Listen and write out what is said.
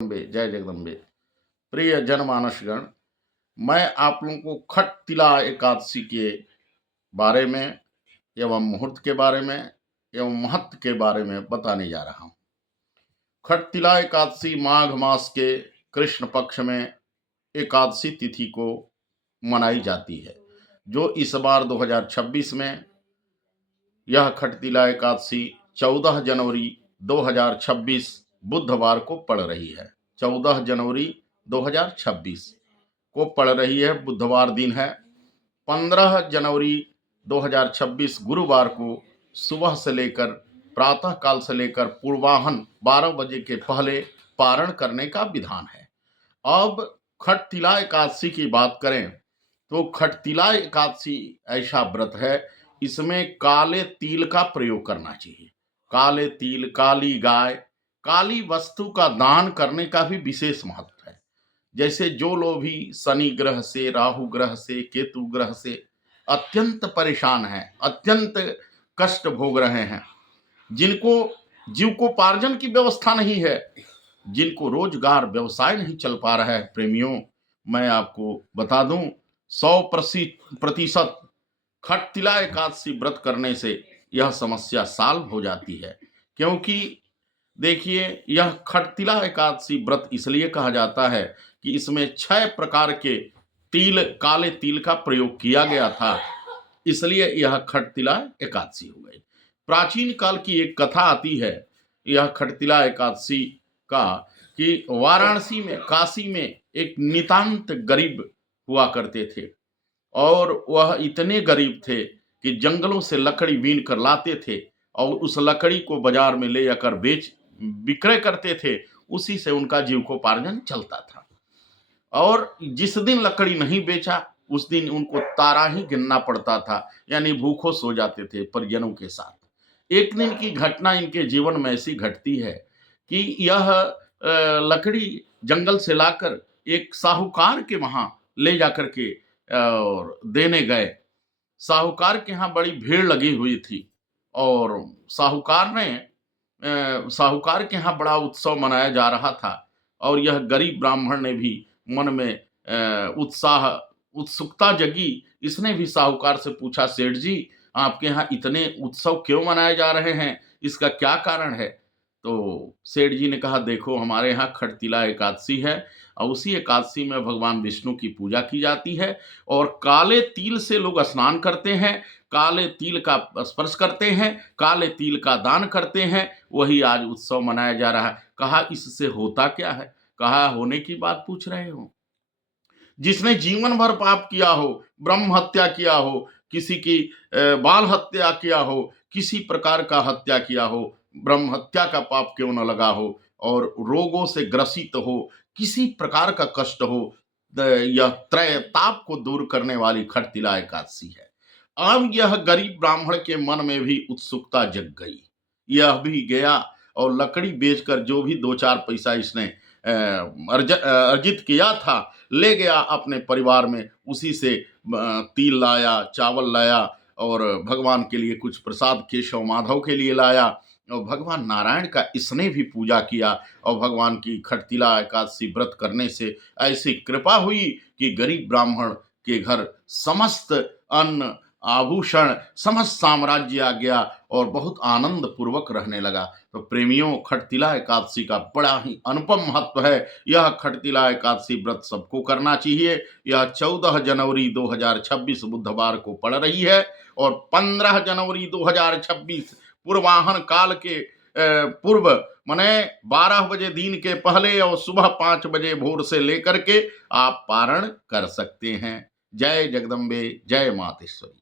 जय जगदम्बे। प्रिय जनमानसगण, मैं आप लोगों को खट तिला एकादशी के बारे में एवं मुहूर्त के बारे में एवं महत्व के बारे में बताने जा रहा हूँ। खट तिला एकादशी माघ मास के कृष्ण पक्ष में एकादशी तिथि को मनाई जाती है, जो इस बार 2026 में यह खट तिला एकादशी 14 जनवरी 2026 बुधवार को पड़ रही है। 14 जनवरी 2026 को पड़ रही है, बुधवार दिन है। 15 जनवरी 2026 गुरुवार को सुबह से लेकर प्रातः काल से लेकर पूर्वाह्न 12 बजे के पहले पारण करने का विधान है। अब खट तिला एकादशी की बात करें तो खट तिला एकादशी ऐसा व्रत है, इसमें काले तिल का प्रयोग करना चाहिए। काले तिल, काली गाय, काली वस्तु का दान करने का भी विशेष महत्व है। जैसे जो लोग भी शनि ग्रह से, राहु ग्रह से, केतु ग्रह से अत्यंत परेशान हैं, अत्यंत कष्ट भोग रहे हैं, जिनको जीविकोपार्जन की व्यवस्था नहीं है, जिनको रोजगार व्यवसाय नहीं चल पा रहा है, प्रेमियों, मैं आपको बता दूं 100% खट तिला एकादशी व्रत करने से यह समस्या सॉल्व हो जाती है। क्योंकि देखिए, यह खट तिला एकादशी व्रत इसलिए कहा जाता है कि इसमें 6 प्रकार के तिल, काले तिल का प्रयोग किया गया था, इसलिए यह खट तिला एकादशी हो गई। प्राचीन काल की एक कथा आती है यह खट तिला एकादशी का, कि वाराणसी में, काशी में एक नितांत गरीब हुआ करते थे, और वह इतने गरीब थे कि जंगलों से लकड़ी बीन कर लाते थे और उस लकड़ी को बाजार में ले जाकर विक्रय करते थे। उसी से उनका जीविकोपार्जन चलता था। और जिस दिन लकड़ी नहीं बेचा उस दिन उनको तारा ही गिनना पड़ता था, यानी भूखों सो जाते थे परिजनों के साथ। एक दिन की घटना इनके जीवन में ऐसी घटती है कि यह लकड़ी जंगल से लाकर एक साहूकार के वहां ले जाकर के और देने गए। साहूकार के यहाँ बड़ी भीड़ लगी हुई थी और साहूकार के यहाँ बड़ा उत्सव मनाया जा रहा था, और यह गरीब ब्राह्मण ने भी मन में उत्सुकता जगी। इसने भी साहूकार से पूछा, सेठ जी, आपके यहाँ इतने उत्सव क्यों मनाए जा रहे हैं, इसका क्या कारण है? तो सेठ जी ने कहा, देखो, हमारे यहाँ खट तिला एकादशी है और उसी एकादशी में भगवान विष्णु की पूजा की जाती है, और काले तिल से लोग स्नान करते हैं, काले तिल का स्पर्श करते हैं, काले तिल का दान करते हैं, वही आज उत्सव मनाया जा रहा है। कहा, इससे होता क्या है? कहा, होने की बात पूछ रहे हो? जिसने जीवन भर पाप किया हो, ब्रह्म हत्या किया हो, किसी की बाल हत्या किया हो, किसी प्रकार का हत्या किया हो, ब्रह्म हत्या का पाप क्यों न लगा हो, और रोगों से ग्रसित हो, किसी प्रकार का कष्ट हो, यह त्रय ताप को दूर करने वाली खट तिला एकादशी है। अब यह गरीब ब्राह्मण के मन में भी उत्सुकता जग गई। यह भी गया और लकड़ी बेचकर जो भी 2-4 पैसा इसने अर्जित किया था, ले गया अपने परिवार में। उसी से तिल लाया, चावल लाया, और भगवान के लिए कुछ प्रसाद केशव माधव के लिए लाया, और भगवान नारायण का इसने भी पूजा किया। और भगवान की खट तिला एकादशी व्रत करने से ऐसी कृपा हुई कि गरीब ब्राह्मण के घर समस्त अन्न, आभूषण, समस्त साम्राज्य आ गया और बहुत आनंद पूर्वक रहने लगा। तो प्रेमियों, खट तिला एकादशी का बड़ा ही अनुपम महत्व है। यह खट तिला एकादशी व्रत सबको करना चाहिए। यह 14 जनवरी 2026 बुधवार को पड़ रही है, और 15 जनवरी 2026 पूर्वाहन काल के पूर्व, माने 12 बजे दिन के पहले और सुबह 5 बजे भोर से लेकर के आप पारण कर सकते हैं। जय जगदम्बे, जय मातेश्वरी।